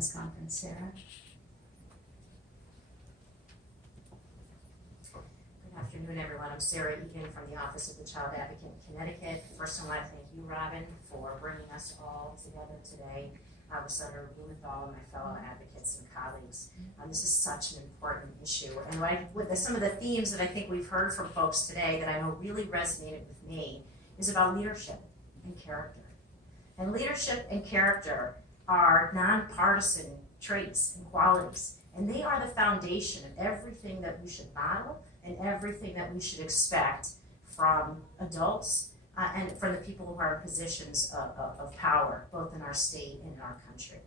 press conference, Sarah. Good afternoon, everyone. I'm Sarah Eagan from the Office of the Child Advocate in Connecticut. First, I want to thank you, Robin, for bringing us all together today with Senator Blumenthal and my fellow advocates and colleagues. This is such an important issue. And some of the themes that I think we've heard from folks today that I know really resonated with me is about leadership and character. And leadership and character are nonpartisan traits and qualities. And they are the foundation of everything that we should model and everything that we should expect from adults and from the people who are in positions of power, both in our state and in our country.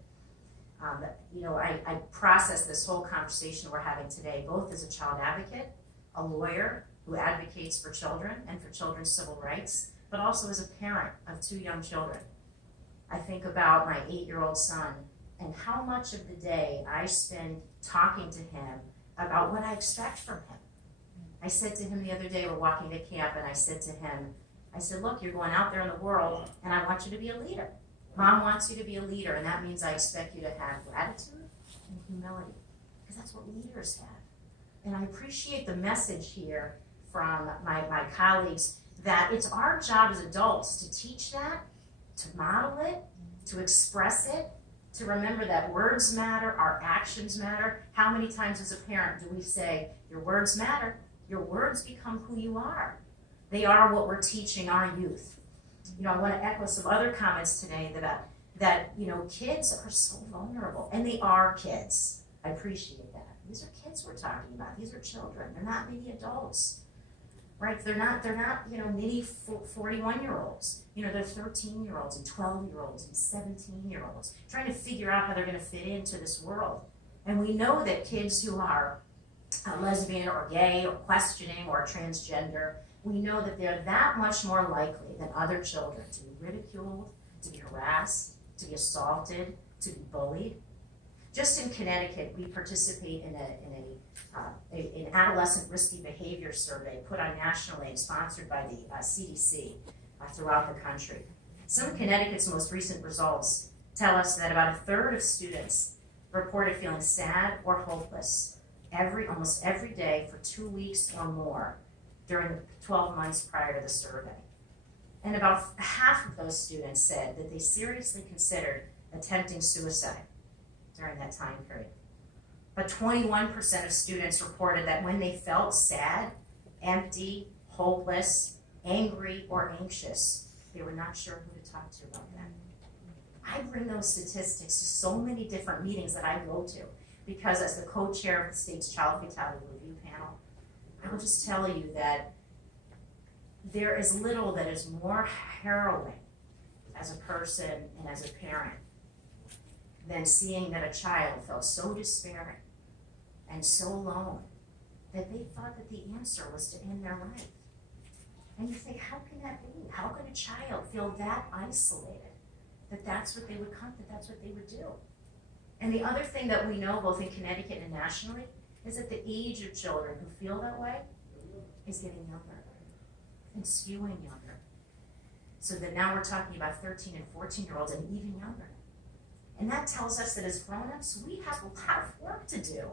I process this whole conversation we're having today, both as a child advocate, a lawyer who advocates for children and for children's civil rights, but also as a parent of 2 young children. I think about my 8-year-old son and how much of the day I spend talking to him about what I expect from him. I said to him the other day, we're walking to camp, and I said to him, look, you're going out there in the world, and I want you to be a leader. Mom wants you to be a leader, and that means I expect you to have gratitude and humility, because that's what leaders have. And I appreciate the message here from my colleagues that it's our job as adults to teach that, to model it, to express it, to remember that words matter, our actions matter. How many times as a parent do we say, your words matter, your words become who you are. They are what we're teaching our youth. I want to echo some other comments today that kids are so vulnerable, and they are kids. I appreciate that. These are kids we're talking about. These are children. They're not mini adults, right? They're not mini 41-year-olds. They're 13-year-olds and 12-year-olds and 17-year-olds trying to figure out how they're going to fit into this world. And we know that kids who are lesbian or gay or questioning or transgender, we know that they're that much more likely than other children to be ridiculed, to be harassed, to be assaulted, to be bullied. Just in Connecticut, we participate in an adolescent risky behavior survey put on nationally and sponsored by the CDC throughout the country. Some of Connecticut's most recent results tell us that about 1/3 of students reported feeling sad or hopeless almost every day for 2 weeks or more during the 12 months prior to the survey. And about half of those students said that they seriously considered attempting suicide during that time period. But 21% of students reported that when they felt sad, empty, hopeless, angry, or anxious, they were not sure who to talk to about that. I bring those statistics to so many different meetings that I go to because as the co-chair of the state's child fatality review panel, I will just tell you that there is little that is more harrowing as a person and as a parent than seeing that a child felt so despairing and so alone that they thought that the answer was to end their life. And you think, how can that be? How could a child feel that isolated that that's what they would come, that that's what they would do? And the other thing that we know both in Connecticut and nationally is that the age of children who feel that way is getting younger and skewing younger. So that now we're talking about 13 and 14-year-olds and even younger. And that tells us that as grown-ups, we have a lot of work to do.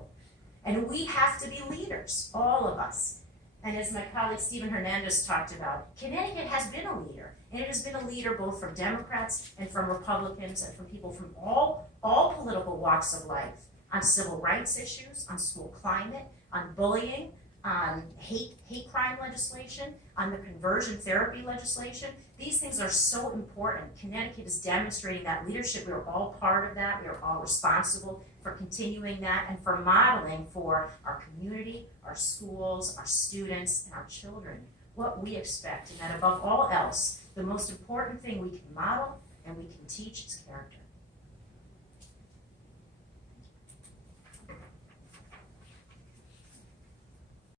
And we have to be leaders, all of us. And as my colleague Stephen Hernandez talked about, Connecticut has been a leader. And it has been a leader both from Democrats and from Republicans and from people from all political walks of life on civil rights issues, on school climate, on bullying, on hate crime legislation, on the conversion therapy legislation. These things are so important. Connecticut is demonstrating that leadership. We are all part of that. We are all responsible for continuing that and for modeling for our community, our schools, our students, and our children what we expect. And that above all else, the most important thing we can model and we can teach is character.